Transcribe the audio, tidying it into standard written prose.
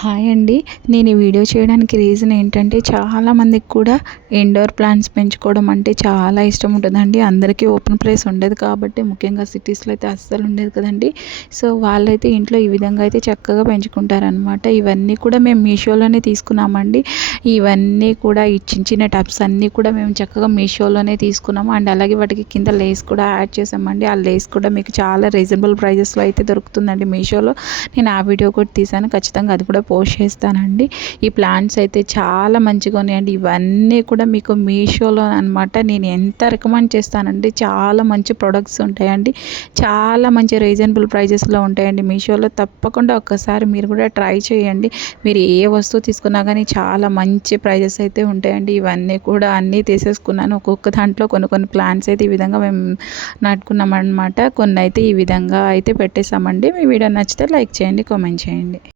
Hi అండి. నేను ఈ వీడియో చేయడానికి రీజన్ ఏంటంటే, చాలామందికి కూడా ఇండోర్ ప్లాంట్స్ పెంచుకోవడం అంటే చాలా ఇష్టం ఉంటుందండి. అందరికీ ఓపెన్ ప్లేస్ ఉండదు కాబట్టి, ముఖ్యంగా సిటీస్లో అయితే అస్సలు ఉండదు కదండి. సో వాళ్ళైతే ఇంట్లో ఈ విధంగా అయితే చక్కగా పెంచుకుంటారనమాట. ఇవన్నీ కూడా మేము మీషోలోనే తీసుకున్నామండి. ఇవన్నీ కూడా ఈ చిన్న చిన్న టబ్స్ అన్నీ కూడా మేము చక్కగా మీషోలోనే తీసుకున్నాము. అండ్ అలాగే వాటికి కింద లేస్ కూడా యాడ్ చేసామండి. ఆ లేస్ కూడా మీకు చాలా రీజనబుల్ ప్రైజెస్లో అయితే దొరుకుతుందండి మీషోలో. నేను ఆ వీడియో కూడా తీసాను, ఖచ్చితంగా అది కూడా పోస్ట్ చేస్తానండి. ఈ ప్లాంట్స్ అయితే చాలా మంచిగా ఉన్నాయండి. ఇవన్నీ కూడా మీకు మీషోలో అనమాట. నేను ఎంత రికమెండ్ చేస్తానండి. చాలా మంచి ప్రొడక్ట్స్ ఉంటాయండి, చాలా మంచి రీజనబుల్ ప్రైజెస్లో ఉంటాయండి మీషోలో. తప్పకుండా ఒక్కసారి మీరు కూడా ట్రై చేయండి. మీరు ఏ వస్తువు తీసుకున్నా కానీ చాలా మంచి ప్రైజెస్ అయితే ఉంటాయండి. ఇవన్నీ కూడా అన్నీ తీసేసుకున్నాను. ఒక్కొక్క దాంట్లో కొన్ని కొన్ని ప్లాంట్స్ అయితే ఈ విధంగా మేము నాటుకున్నాం అనమాట. కొన్ని అయితే ఈ విధంగా అయితే పెట్టేసామండి. మీ వీడియో నచ్చితే లైక్ చేయండి, కామెంట్ చేయండి.